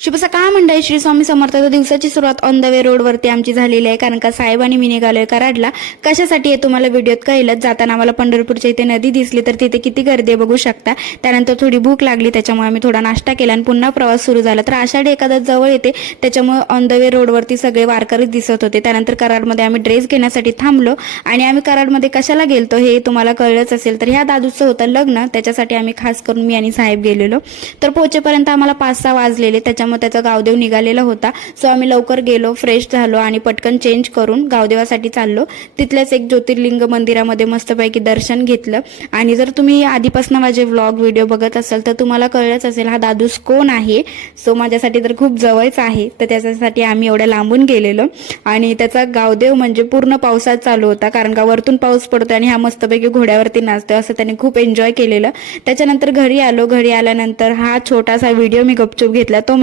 शुभ सकाळ मंडळी, श्री स्वामी समर्थ. दिवसाची सुरुवात ऑन द वे रोडवरती आमची झालेली आहे, कारण का साहेब आणि मी निघालोय कराडला. कशासाठी हे तुम्हाला व्हिडिओत कळलंच. जाताना आम्हाला पंढरपूरच्या इथे नदी दिसली, तर तिथे किती गर्दी बघू शकता. त्यानंतर थोडी भूक लागली, त्याच्यामुळे आम्ही थोडा नाश्ता केला आणि पुन्हा प्रवास सुरू झाला. तर आषाढी एकादश जवळ येते, त्याच्यामुळे ऑन द वे रोडवरती सगळे वारकरीच दिसत होते. त्यानंतर कराडमध्ये आम्ही ड्रेस घेण्यासाठी थांबलो आणि आम्ही कराडमध्ये कशाला गेलतो हे तुम्हाला कळलंच असेल. तर ह्या दादूचं होतं लग्न, त्याच्यासाठी आम्ही खास करून मी आणि साहेब गेलेलो. तर पोहोचेपर्यंत आम्हाला 5-6 वाजलेले, त्याच्यामुळे त्याचा गावदेव निघालेला होता. सो आम्ही लवकर गेलो, फ्रेश झालो आणि पटकन चेंज करून गावदेवासाठी चाललो. तिथल्याच एक ज्योतिर्लिंग मंदिरामध्ये मस्तपैकी दर्शन घेतलं. आणि जर तुम्ही आधीपासून माझे व्लॉग व्हिडिओ बघत असाल तर तुम्हाला कळलंच असेल हा दादूस कोण आहे. सो माझ्यासाठी तर खूप जवळच आहे, तर त्याच्यासाठी आम्ही एवढ्या लांबून गेलेलो. आणि त्याचा गावदेव म्हणजे पूर्ण पावसात चालू होता, कारण का वरतून पाऊस पडतो आणि हा मस्तपैकी घोड्यावरती नाचतोय, असं त्याने खूप एन्जॉय केलेलं. त्याच्यानंतर घरी आलो. घरी आल्यानंतर हा छोटासा व्हिडिओ मी गपचूप घेतला. तो